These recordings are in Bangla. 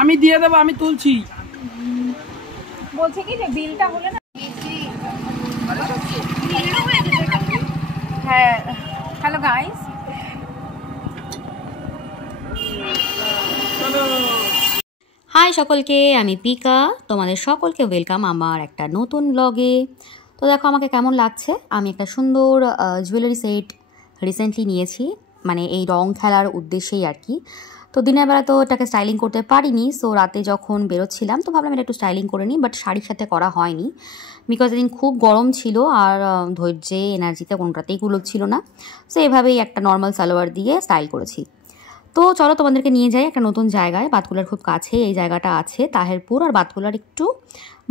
আমি দিয়ে দেবো, আমি তুলছি। বলছে কি যে বিলটা হলে না। হ্যাঁ, হ্যালো গাইস, হাই সকলকে, আমি পিকা। তোমাদের সকলকে ওয়েলকাম আমার একটা নতুন ব্লগে। তো দেখো আমাকে কেমন লাগছে। আমি একটা সুন্দর জুয়েলারি সেট রিসেন্টলি নিয়েছি, মানে এই রং খেলার উদ্দেশ্যেই আর কি। তো দিনের বেলা তো এটাকে স্টাইলিং করতে পারিনি, সো রাতে যখন বেরোচ্ছিলাম তো ভাবলাম এটা একটু স্টাইলিং করে নিই, বাট শাড়ির সাথে করা হয়নি বিকজ এদিন খুব গরম ছিল আর ধৈর্যে এনার্জিতে কোনোটাতেই কুলোচ্ছিল না। সো এভাবেই একটা নর্মাল সালোয়ার দিয়ে স্টাইল করেছি। তো চলো তোমাদেরকে নিয়ে যাই একটা নতুন জায়গায়। বাতকুলার খুব কাছে এই জায়গাটা আছে, তাহেরপুর আর বাতকুলার একটু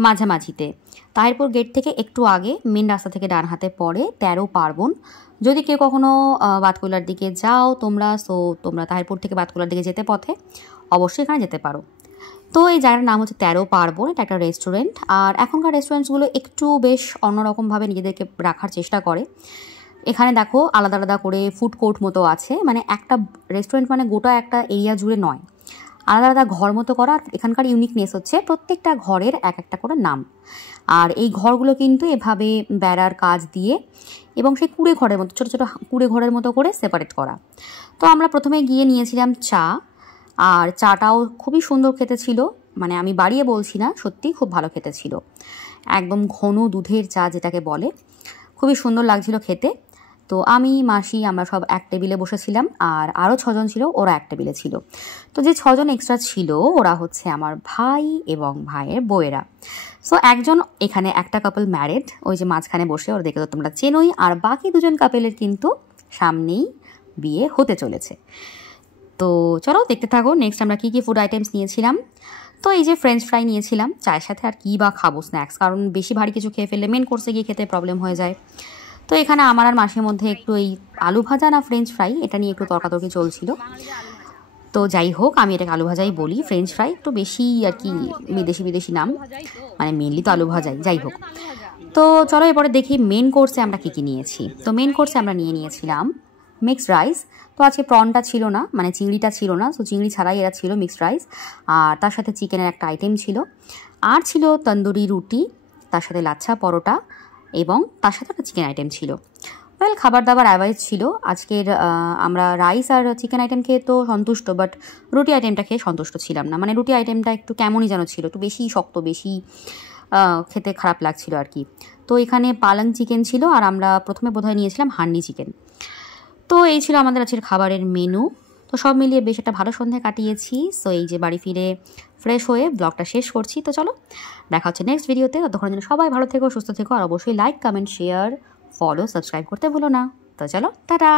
মাঝামাঝিতে। তাহেরপুর গেট থেকে একটু আগে মেন রাস্তা থেকে ডান হাতে পড়ে 13 পার্বণ। যদি কেউ কখনো বাতকুলার দিকে যাও তোমরা, সো তোমরা তাহেরপুর থেকে বাতকুলার দিকে যেতে পথে অবশ্যই এখানে যেতে পারো। তো এই জায়গাটার নাম হচ্ছে 13 পার্বণ। এটা একটা রেস্টুরেন্ট, আর এখনকার রেস্টুরেন্টসগুলো একটু বেশ অন্যরকমভাবে নিজেদেরকে রাখার চেষ্টা করে। এখানে দেখো আলাদা আলাদা করে ফুড কোর্ট মতো আছে, মানে একটা রেস্টুরেন্ট মানে গোটা একটা এরিয়া জুড়ে নয়, আলাদা আলাদা ঘর মতো করা। এখানকার ইউনিকনেস হচ্ছে প্রত্যেকটা ঘরের এক একটা করে নাম, আর এই ঘরগুলো কিন্তু এভাবে বেড়ার কাজ দিয়ে এবং সেই কুড়ে ঘরের মতো ছোটো ছোটো কুড়ে ঘরের মতো করে সেপারেট করা। তো আমরা প্রথমে গিয়ে নিয়েছিলাম চা, আর চাটাও খুবই সুন্দর খেতে ছিল, মানে আমি বাড়িয়ে বলছি না, সত্যিই খুব ভালো খেতে ছিল। একদম ঘন দুধের চা যেটাকে বলে, খুবই সুন্দর লাগছিল খেতে। তো আমি মাসি আমরা সব এক টেবিলে বসেছিলাম, আর আরও 6 জন ছিল, ওরা এক টেবিলে ছিল। তো যে 6 জন এক্সট্রা ছিল ওরা হচ্ছে আমার ভাই এবং ভাইয়ের বউয়েরা। সো একজন এখানে একটা কাপল ম্যারিড, ওই যে মাঝখানে বসে, ওরা দেখে তো তোমরা চেনোই। আর বাকি 2 জন কাপেলের কিন্তু সামনেই বিয়ে হতে চলেছে। তো চলো দেখতে থাকো নেক্সট আমরা কী কী ফুড আইটেমস নিয়েছিলাম। তো এই যে ফ্রেঞ্চ ফ্রাই নিয়েছিলাম চায়ের সাথে, আর কী বা খাবো স্ন্যাক্স, কারণ বেশি ভারী কিছু খেয়ে ফেললে মেন কোর্সে গিয়ে খেতে প্রবলেম হয়ে যায়। তো এখানে আমার আর মাসির মধ্যে একটু এই আলু ভাজা না ফ্রেঞ্চ ফ্রাই এটা নিয়ে একটু তর্কাতর্কি চলছিল। তো যাই হোক, আমি এটাকে আলু ভাজাই বলি, ফ্রেঞ্চ ফ্রাই একটু বেশি আর কি বিদেশি নাম, মানে মেনলি তো আলু ভাজাই। যাই হোক, তো চলো এরপরে দেখি মেন কোর্সে আমরা কী কী নিয়েছি। তো মেন কোর্সে আমরা নিয়েছিলাম মিক্সড রাইস। তো আজকে প্রনটা ছিল না, মানে চিংড়িটা ছিল না, তো চিংড়ি ছাড়াই এরা ছিল মিক্সড রাইস, আর তার সাথে চিকেনের একটা আইটেম ছিল, আর ছিল তন্দুরি রুটি, তার সাথে লাচ্ছা পরোটা, এবং তার সাথে একটা চিকেন আইটেম ছিল। ওয়েল, খাবার দাবার অ্যাভারেজ ছিল আজকের। আমরা রাইস আর চিকেন আইটেম খেয়ে তো সন্তুষ্ট, বাট রুটি আইটেমটা খেয়ে সন্তুষ্ট ছিলাম না। মানে রুটি আইটেমটা একটু কেমনই যেন ছিল, একটু বেশি শক্ত, বেশি খেতে খারাপ লাগছিল আর কি। তো এখানে পালং চিকেন ছিল, আর আমরা প্রথমে বোধহয় নিয়েছিলাম হান্ডি চিকেন। তো এই ছিল আমাদের আজকের খাবারের মেনু। তো সব মিলিয়ে বেশ একটা ভালো সন্ধ্যা কাটিয়েছি। সো এই যে বাড়ি ফিরে ফ্রেশ হয়ে ব্লগটা শেষ করছি। তো চলো দেখা হচ্ছে নেক্সট ভিডিওতে। ততক্ষণের জন্য সবাই ভালো থেকো, সুস্থ থেকো, আর অবশ্যই like, comment, share, follow, subscribe করতে ভুলো না। তো চলো, টাটা।